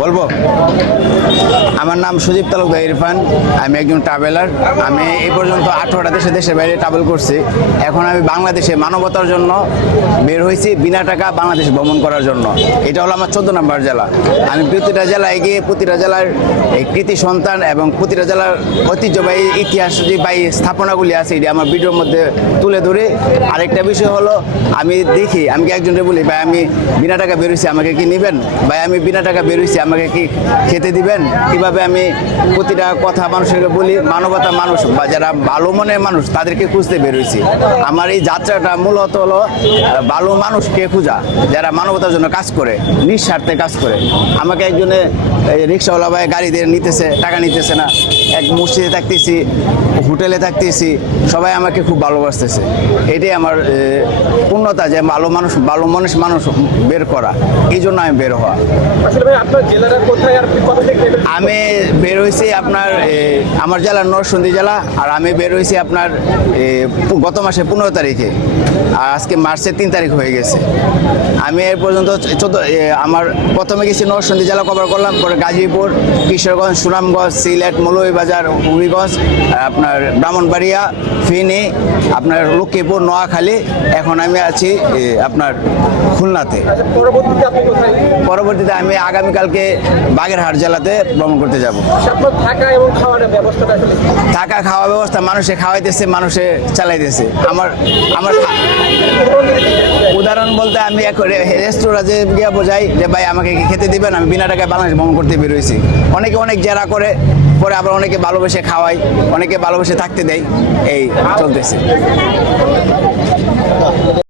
বলবো, আমার নাম সুদীপ তালুকদার ইরফান। আমি একজন ট্রাভেলার। আমি এই পর্যন্ত 18টা দেশের বাইরে ট্রাভেল করছি। এখন আমি বাংলাদেশে মানবতার জন্য বের হয়েছি, বিনা টাকা বাংলাদেশ ভ্রমণ করার জন্য। এটা হলো আমার 14 নম্বর জেলা। আমি প্রতিটা জেলায় গিয়ে প্রতিটা জেলার এই কৃতি সন্তান এবং প্রতিটা জেলার ঐতিহ্যবাহী ইতিহাসবাহী স্থাপনাগুলি আছে, এটি আমার ভিডিওর মধ্যে তুলে ধরে। আরেকটা বিষয় হলো, আমি দেখি, আমি কি একজনকে বলি, ভাই আমি বিনা টাকা বেরোইছি, আমাকে কি নেবেন? ভাই আমি বিনা টাকা বেরোইছি, আমাকে কি খেতে দিবেন? কিভাবে আমি প্রতিটা কথা মানুষকে বলি, মানবতা মানুষ বা যারা ভালো মনের মানুষ তাদেরকে খুঁজতে বেরোইছি। আমার এই যাত্রাটা মূলত হলো ভালো মানুষকে খোঁজা, যারা মানবতার জন্য কাজ করে, নিঃস্বার্থে কাজ করে। আমাকে একজনে রিক্সাওয়ালা ভাই গাড়ি দিয়ে নিতেছে, টাকা নিতেছে না। এক মসজিদে থাকতেছি, হোটেলে থাকতেছি, সবাই আমাকে খুব ভালোবাসতেছে। এটাই আমার পূর্ণতা, যে ভালো মানুষ বের করা। এই জন্য আমি বের হওয়া। আমি বের হয়েছি আপনার আমার জেলার নরসিংদী জেলা, আর আমি বের হয়েছি আপনার গত মাসে 15 তারিখে, আর আজকে মার্চের 3 তারিখ হয়ে গেছে। আমি এর পর্যন্ত আমার প্রথমে গেছি নরসিংদী জেলা কভার করলাম, পরে গাজীপুর, কিশোরগঞ্জ, সুনামগঞ্জ, সিলেট, মৌলভীবাজার, হবিগঞ্জ, আপনার ব্রাহ্মণবাড়িয়া, ফেনী, আপনার লক্ষ্মীপুর, নোয়াখালী। এখন আমি আছি আপনার খুলনাতে। পরবর্তীতে আমি আগামীকালকে বাগেরহাট জেলাতে ভ্রমণ করতে যাব। থাকা খাওয়া ব্যবস্থা মানুষে খাওয়াইতেছে, মানুষে চালাইতেছে। আমার উদাহরণ বলতে, আমি এক রেস্টুরেন্টে গিয়ে বোঝাই যে ভাই আমাকে কি খেতে দিবেন, আমি বিনা টাকায় বাংলাদেশ ভ্রমণ করতে বেরোইছি। অনেকে অনেক জেরা করে, পরে আবার অনেকে ভালোবেসে খাওয়াই, অনেকে ভালোবেসে থাকতে দেয়। এই চলতেছে।